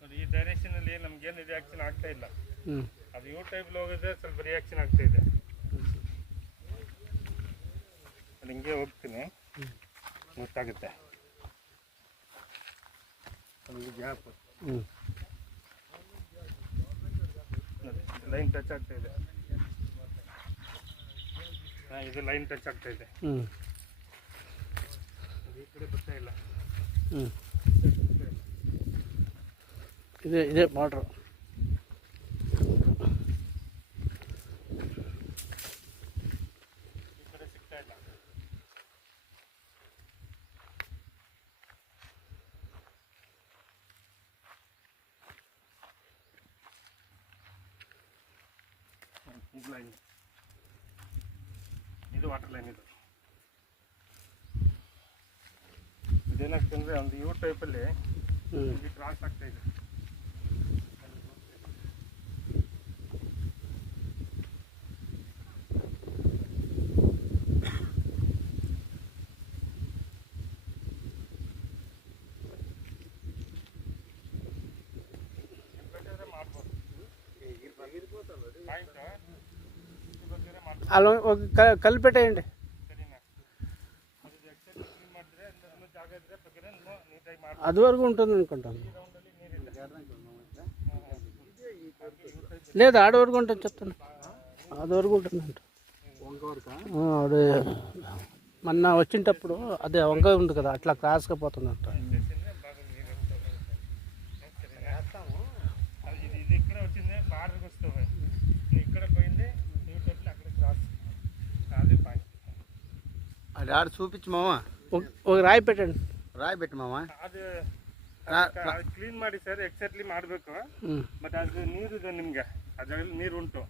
ನೋಡಿ ಈ ಡೈರೆಕ್ಷನಲ್ಲಿ ನಮ್ಗೇನು ರಿಯಾಕ್ಷನ್ ಆಗ್ತಾ ಇಲ್ಲ. ಅದು ಯು ಟೈಪ್ ಹೋಗಿದ್ರೆ ಸ್ವಲ್ಪ ರಿಯಾಕ್ಷನ್ ಆಗ್ತಾ ಇದೆ. ಹಿಂಗೆ ಹೋಗ್ತೀನಿ, ಗೊತ್ತಾಗುತ್ತೆ. ಗ್ಯಾಪ್ ಲೈನ್ ಟಚ್ ಆಗ್ತಾ ಇದೆ. ಇದು ಲೈನ್ ಟಚ್ ಆಗ್ತಾ ಇದೆ. ಈ ಕಡೆ ಬರ್ತಾ ಇಲ್ಲ. ಇದೆ ಮಾಡ್ರು. ಈ ಕಡೆ ಸಿಗ್ತಾ ಇಲ್ಲ. ಲೈನ್ ಇದು ವಾಟರ್ ಲೈನ್. ಇದೇನಾಗ್ತಂದ್ರೆ ಒಂದು ಯು ಟೈಪಲ್ಲಿ ಇಲ್ಲಿ ಕ್ರಾಸ್ ಆಗ್ತಾ ಇದೆ. అలా ఒక కలిపెట్టేయండి. అది వరకు ఉంటుంది అనుకుంటాను. లేదు ఆడ వరకు ఉంటుంది చెప్తాను. అది వరకు ఉంటుందంట. అదే మొన్న వచ్చినప్పుడు అదే వంక ఉంది కదా, అట్లా క్రాస్గా పోతుందంట. అది ఆడ చూపించు మామ. ఒక రాయి పెట్టండి. రాయి పెట్టు మామ. ಅದು ಕ್ಲೀನ್ ಮಾಡಿ ಸರ್, ಎಕ್ಸಾಕ್ಟ್ಲಿ ಮಾಡಬೇಕು. ಬಟ್ ಅದು ನೀರು ಇದೆ ನಿಮ್ಗೆ, ಅದರಲ್ಲಿ ನೀರು ಉಂಟು.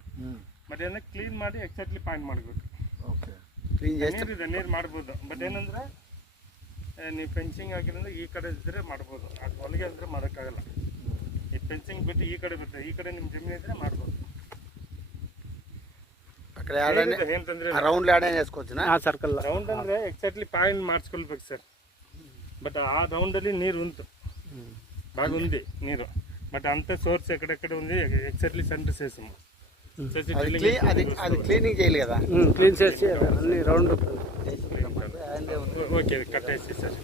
ಬಟ್ ಏನಂದ್ರೆ ಕ್ಲೀನ್ ಮಾಡಿ ಎಕ್ಸಾಕ್ಟ್ಲಿ ಪಾಯಿಂಟ್ ಮಾಡಬೇಕು. ನೀರು ಇದೆ, ನೀರು ಮಾಡ್ಬೋದು. ಬಟ್ ಏನಂದ್ರೆ ನೀವು ಫೆನ್ಸಿಂಗ್ ಹಾಕಿದ್ರೆ ಈ ಕಡೆ ಇದ್ರೆ ಮಾಡ್ಬೋದು. ಅದು ಒಳಗೆ ಅಂದ್ರೆ ಮಾಡೋಕ್ಕಾಗಲ್ಲ. ಈ ಫೆನ್ಸಿಂಗ್ ಬಿಟ್ಟು ಈ ಕಡೆ ಬರ್ತದೆ. ಈ ಕಡೆ ನಿಮ್ಮ ಜಮೀನು ಇದ್ರೆ ಮಾಡ್ಬೋದು. అక్కడ ఏంటంటే రౌండ్ యాడ్ చేసుకోవచ్చునా? ఆ సర్కిల్ రౌండ్ ಅಂದ್ರೆ ಎಕ್ಸಾಕ್ಟ್ಲಿ ಪಾಯಿಂಟ್ ಮಾಡಿಸ್ಕೊಳ್ಬೇಕು ಸರ್. ಬಟ್ ಆ రౌండಲ್ಲಿ నీరు ఉంటు బాగా ఉంది నీరు. బట్ అంత సోర్స్ ఎక్కడెక్కడ ఉంది ఎగ్జాక్ట్లీ సెంటర్ చేసాము. అది క్లీనింగ్ చేయాలి కదా, క్లీన్ చేసి అన్ని రౌండ్ ఓకే కట్టేసి సార్.